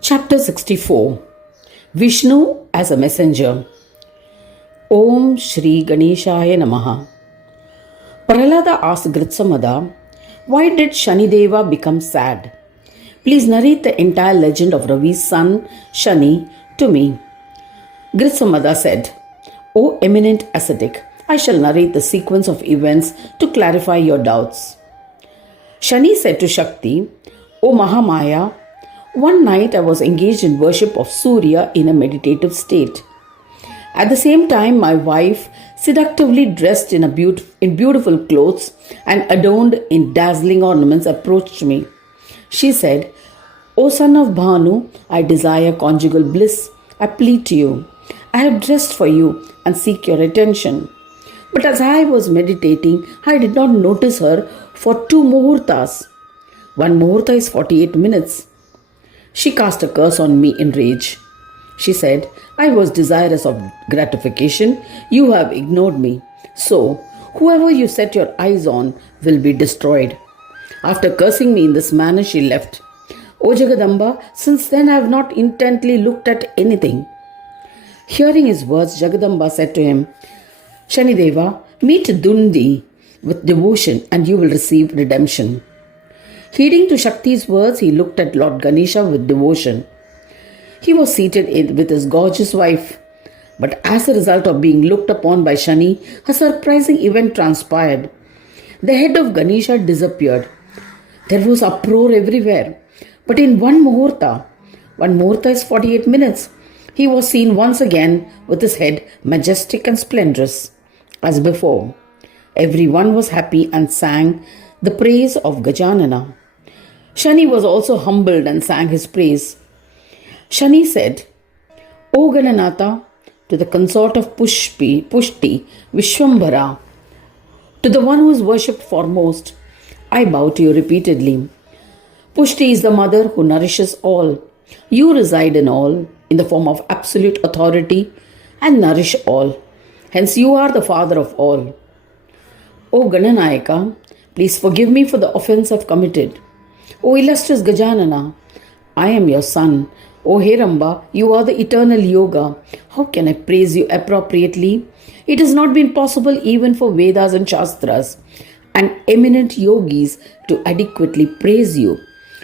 Chapter 64 Vishnu as a Messenger. Om Shri Ganeshaya Namaha. Prahlada asked Gritsamada, why did Shanideva become sad? Please narrate the entire legend of Ravi's son Shani to me. Gritsamada said, O eminent ascetic, I shall narrate the sequence of events to clarify your doubts. Shani said to Shakti, O Mahamaya, one night I was engaged in worship of Surya in a meditative state. At the same time, my wife, seductively dressed in beautiful clothes and adorned in dazzling ornaments, approached me. She said, O son of Bhanu, I desire conjugal bliss. I plead to you. I have dressed for you and seek your attention. But as I was meditating, I did not notice her for 2 muhurtas. 1 muhurta is 48 minutes. She cast a curse on me in rage. She said, I was desirous of gratification. You have ignored me. So, whoever you set your eyes on will be destroyed. After cursing me in this manner, she left. O Jagadamba, since then I have not intently looked at anything. Hearing his words, Jagadamba said to him, Shanideva, meet Dundi with devotion and you will receive redemption. Heeding to Shakti's words, he looked at Lord Ganesha with devotion. He was seated with his gorgeous wife. But as a result of being looked upon by Shani, a surprising event transpired. The head of Ganesha disappeared. There was uproar everywhere. But in 1 muhurta is 48 minutes, he was seen once again with his head majestic and splendorous. As before, everyone was happy and sang the praise of Gajanana. Shani was also humbled and sang his praise. Shani said, O Gananatha, to the consort of Pushti, Vishwambara, to the one who is worshipped foremost, I bow to you repeatedly. Pushti is the mother who nourishes all. You reside in all, in the form of absolute authority, and nourish all. Hence you are the father of all. O Gananayaka, please forgive me for the offense I've committed. O illustrious Gajanana, I am your son. O Heramba, you are the eternal yoga. How can I praise you appropriately? It has not been possible even for Vedas and Shastras and eminent yogis to adequately praise you.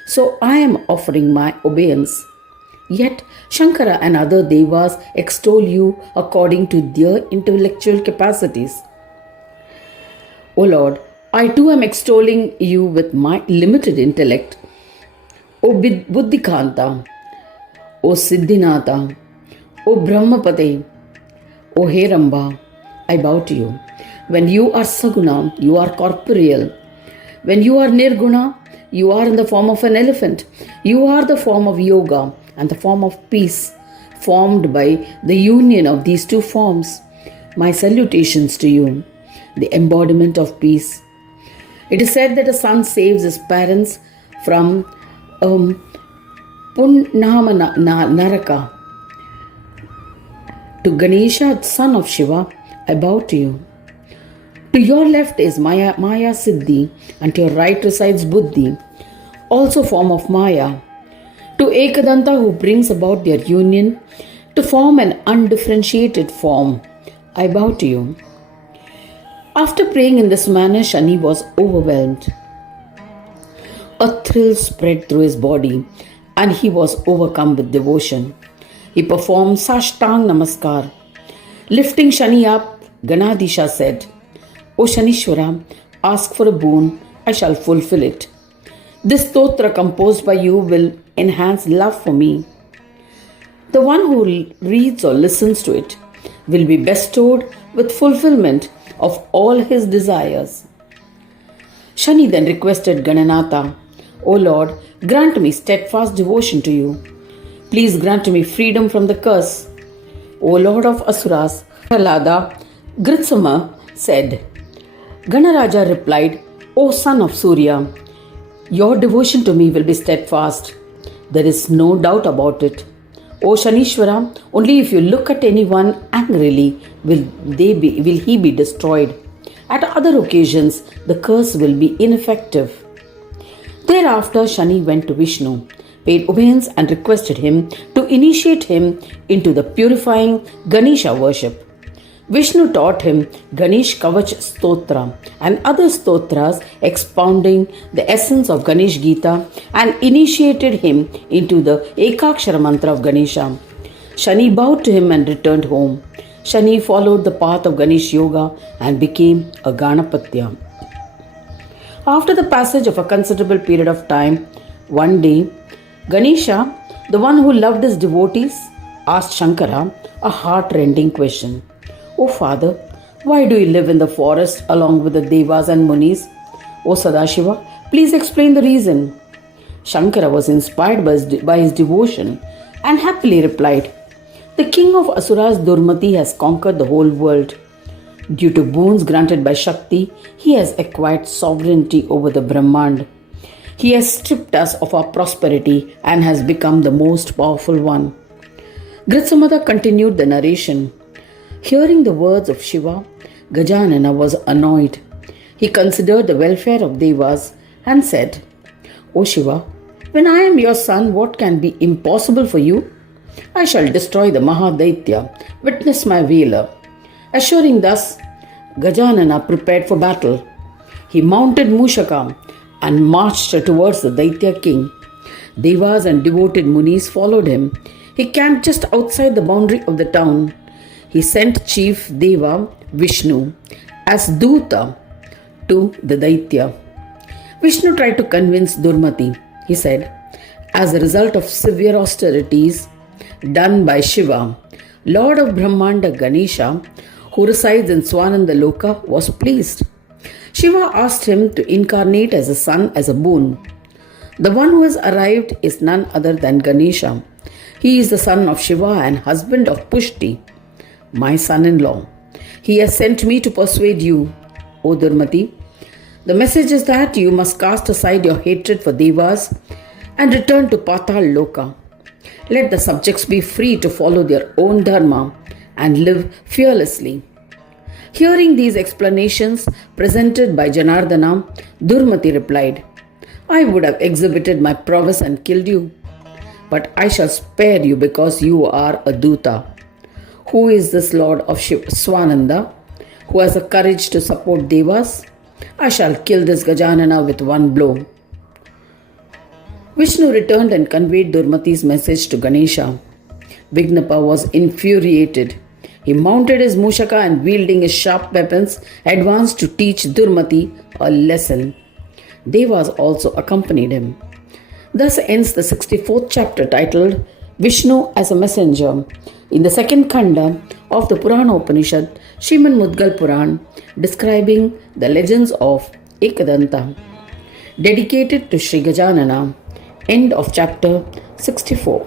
So I am offering my obeisance. Yet Shankara and other devas extol you according to their intellectual capacities. O Lord, I too am extolling you with my limited intellect. O Buddhikanta, O Siddhinatha, O Brahmapate, O Heramba, I bow to you. When you are Saguna, you are corporeal. When you are Nirguna, you are in the form of an elephant. You are the form of yoga and the form of peace, formed by the union of these 2 forms. My salutations to you, the embodiment of peace. It is said that a son saves his parents from Punnama Naraka. To Ganesha, son of Shiva, I bow to you. To your left is Maya Siddhi, and to your right resides Buddhi, also form of Maya. To Ekadanta, who brings about their union to form an undifferentiated form, I bow to you. After praying in this manner, Shani was overwhelmed. A thrill spread through his body and he was overcome with devotion. He performed Sashtang Namaskar. Lifting Shani up, Ganadisha said, O Shanishwara, ask for a boon, I shall fulfill it. This stotra composed by you will enhance love for me. The one who reads or listens to it will be bestowed with fulfillment of all his desires. Shani then requested Gananatha, O Lord, grant me steadfast devotion to you. Please grant me freedom from the curse. O Lord of Asuras, Prahlada, Gritsama said. Ganaraja replied, O son of Surya, your devotion to me will be steadfast. There is no doubt about it. O Shanishwara, only if you look at anyone angrily will he be destroyed. At other occasions, the curse will be ineffective. Thereafter, Shani went to Vishnu, paid obeisance and requested him to initiate him into the purifying Ganesha worship. Vishnu taught him Ganesh Kavach Stotra and other stotras expounding the essence of Ganesh Gita and initiated him into the Ekakshara mantra of Ganesha. Shani bowed to him and returned home. Shani followed the path of Ganesh Yoga and became a Ganapatya. After the passage of a considerable period of time, one day, Ganesha, the one who loved his devotees, asked Shankara a heart-rending question. "O Father, why do you live in the forest along with the Devas and Munis? O Sadashiva, please explain the reason." Shankara was inspired by his devotion and happily replied, "The king of Asuras Durmati has conquered the whole world. Due to boons granted by Shakti, he has acquired sovereignty over the Brahmand. He has stripped us of our prosperity and has become the most powerful one." Gritsamada continued the narration. Hearing the words of Shiva, Gajanana was annoyed. He considered the welfare of Devas and said, "O Shiva, when I am your son, what can be impossible for you? I shall destroy the Mahadaitya. Witness my valor." Assuring thus, Gajanana prepared for battle. He mounted Mushaka and marched towards the Daitya king. Devas and devoted Munis followed him. He camped just outside the boundary of the town. He sent Chief Deva Vishnu as Duta to the Daitya. Vishnu tried to convince Durmati. He said, "As a result of severe austerities done by Shiva, Lord of Brahmanda Ganesha, who resides in Swananda Loka, was pleased. Shiva asked him to incarnate as a son as a boon. The one who has arrived is none other than Ganesha. He is the son of Shiva and husband of Pushti, my son-in-law. He has sent me to persuade you, O Durmati. The message is that you must cast aside your hatred for Devas and return to Patal Loka. Let the subjects be free to follow their own dharma and live fearlessly." Hearing these explanations presented by Janardana, Durmati replied, "I would have exhibited my prowess and killed you, but I shall spare you because you are a Duta. Who is this Lord of Swananda who has the courage to support Devas? I shall kill this Gajanana with one blow." Vishnu returned and conveyed Durmati's message to Ganesha. Vignapa was infuriated. He mounted his Mushaka and wielding his sharp weapons advanced to teach Durmati a lesson. Devas also accompanied him. Thus ends the 64th chapter titled Vishnu as a Messenger in the second Khanda of the Purana Upanishad, Srimad Mudgal Puran, describing the legends of Ekadanta. Dedicated to Sri Gajanana. End of chapter 64.